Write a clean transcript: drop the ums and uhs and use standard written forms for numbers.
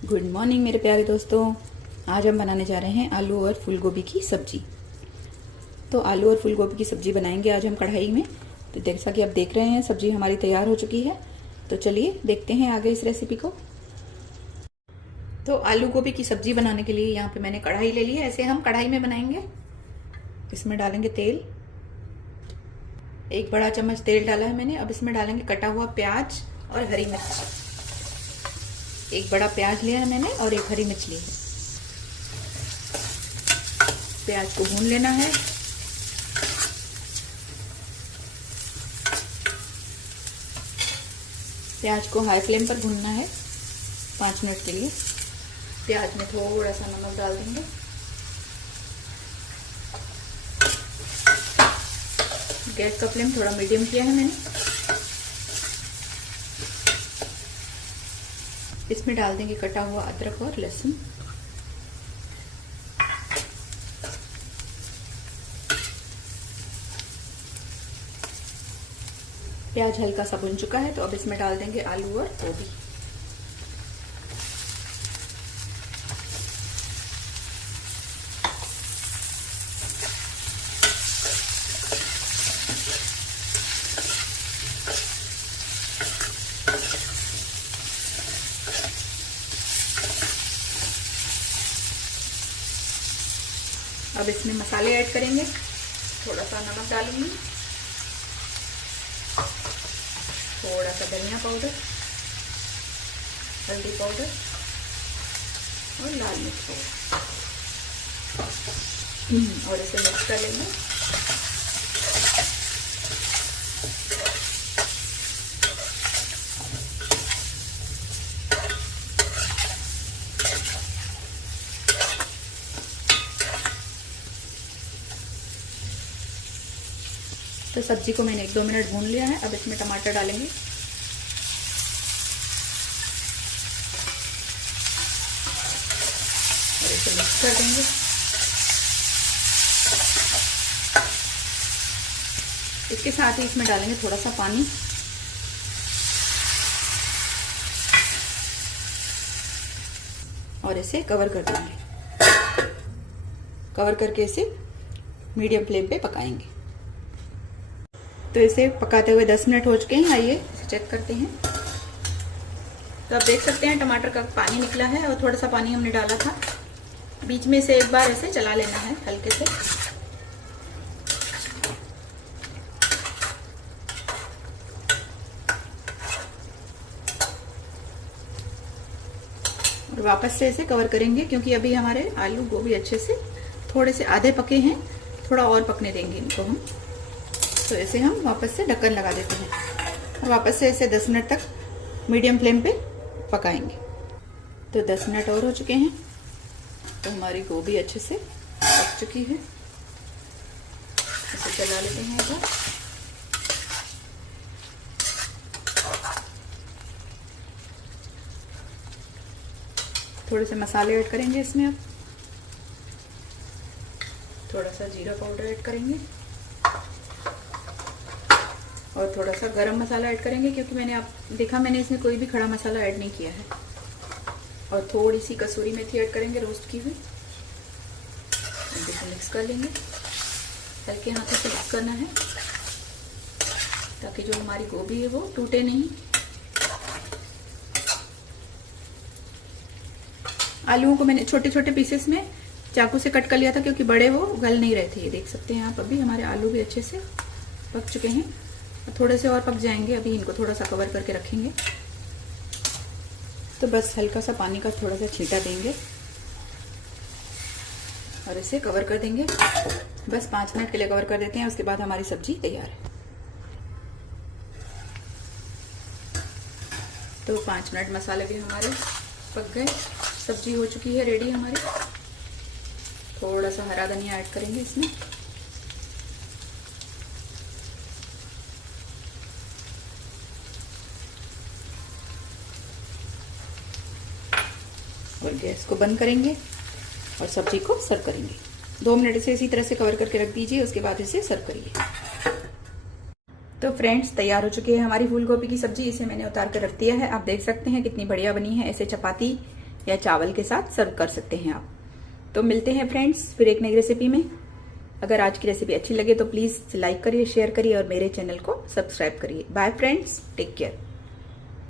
Good morning मेरे प्यारे दोस्तों। आज हम बनाने जा रहे हैं आलू और फूल गोभी की सब्जी। तो आलू और फूल गोभी की सब्जी बनाएंगे आज हम कढ़ाई में। तो जैसा कि आप देख रहे हैं सब्जी हमारी तैयार हो चुकी है। तो चलिए देखते हैं आगे इस रेसिपी को। तो आलू गोभी की सब्जी बनाने के लिए यहाँ पे मैंने कढ़ाई ले ली है। ऐसे हम कढ़ाई में बनाएंगे। इसमें डालेंगे तेल। 1 बड़ा चम्मच तेल डाला है मैंने। अब इसमें डालेंगे कटा हुआ प्याज और हरी मिर्च। 1 बड़ा प्याज लिया है मैंने और 1 हरी मिर्च ली है। प्याज को भून लेना है। प्याज को हाई फ्लेम पर भूनना है 5 मिनट के लिए। प्याज में थोड़ा सा नमक डाल देंगे। गैस का फ्लेम थोड़ा मीडियम किया है मैंने। इसमें डाल देंगे कटा हुआ अदरक और लहसुन। प्याज हल्का सा भुन चुका है तो अब इसमें डाल देंगे आलू और गोभी। अब इसमें मसाले ऐड करेंगे। थोड़ा सा नमक डालूंगी, थोड़ा सा धनिया पाउडर, हल्दी पाउडर और लाल मिर्च पाउडर और इसे मिक्स कर लेंगे। तो सब्जी को मैंने 1-2 मिनट भून लिया है। अब इसमें टमाटर डालेंगे। और इसे मिक्स कर देंगे। इसके साथ ही इसमें डालेंगे थोड़ा सा पानी। और इसे कवर कर देंगे। कवर करके इसे मीडियम फ्लेम पे पकाएंगे। तो इसे पकाते हुए 10 मिनट हो चुके हैं। आइए इसे चेक करते हैं। तो आप देख सकते हैं टमाटर का पानी निकला है और थोड़ा सा पानी हमने डाला था। बीच में से एक बार ऐसे चला लेना है हल्के से। और वापस से इसे कवर करेंगे क्योंकि अभी हमारे आलू गोभी अच्छे से थोड़े से आधे पके हैं। थोड़ा और पकने देंगे इनको हम। तो इसे हम वापस से ढक्कन लगा देते हैं और वापस से इसे 10 मिनट तक मीडियम फ्लेम पे पकाएंगे। तो 10 मिनट और हो चुके हैं। तो हमारी गोभी अच्छे से पक चुकी है। इसे चला लेते हैं एक बार। थोड़े से मसाले ऐड करेंगे इसमें। अब थोड़ा सा जीरा पाउडर ऐड करेंगे और थोड़ा सा गरम मसाला ऐड करेंगे क्योंकि मैंने इसमें कोई भी खड़ा मसाला ऐड नहीं किया है। और थोड़ी सी कसूरी मेथी ऐड करेंगे रोस्ट की हुई। इसे मिक्स कर लेंगे। हल्के हाथों से मिक्स करना है ताकि जो हमारी गोभी है वो टूटे नहीं। आलूओं को मैंने छोटे छोटे पीसेस में चाकू से कट कर लिया था क्योंकि बड़े वो गल नहीं रहे थे। ये देख सकते हैं आप। अभी हमारे आलू भी अच्छे से पक चुके हैं। थोड़े से और पक जाएंगे। अभी इनको थोड़ा सा कवर करके रखेंगे। तो बस हल्का सा पानी का थोड़ा सा छींटा देंगे और इसे कवर कर देंगे। बस 5 मिनट के लिए कवर कर देते हैं। उसके बाद हमारी सब्जी तैयार है। तो 5 मिनट मसाले भी हमारे पक गए। सब्जी हो चुकी है रेडी हमारी। थोड़ा सा हरा धनिया ऐड करेंगे इसमें। और गैस को बंद करेंगे और सब्जी को सर्व करेंगे। 2 मिनट इसे इसी तरह से कवर करके रख दीजिए। उसके बाद इसे सर्व करिए। तो फ्रेंड्स तैयार हो चुकी है हमारी फूल गोभी की सब्जी। इसे मैंने उतार कर रख दिया है। आप देख सकते हैं कितनी बढ़िया बनी है। ऐसे चपाती या चावल के साथ सर्व कर सकते हैं आप। तो मिलते हैं फ्रेंड्स फिर एक नई रेसिपी में। अगर आज की रेसिपी अच्छी लगे तो प्लीज लाइक करिए, शेयर करिए और मेरे चैनल को सब्सक्राइब करिए। Bye friends, take care.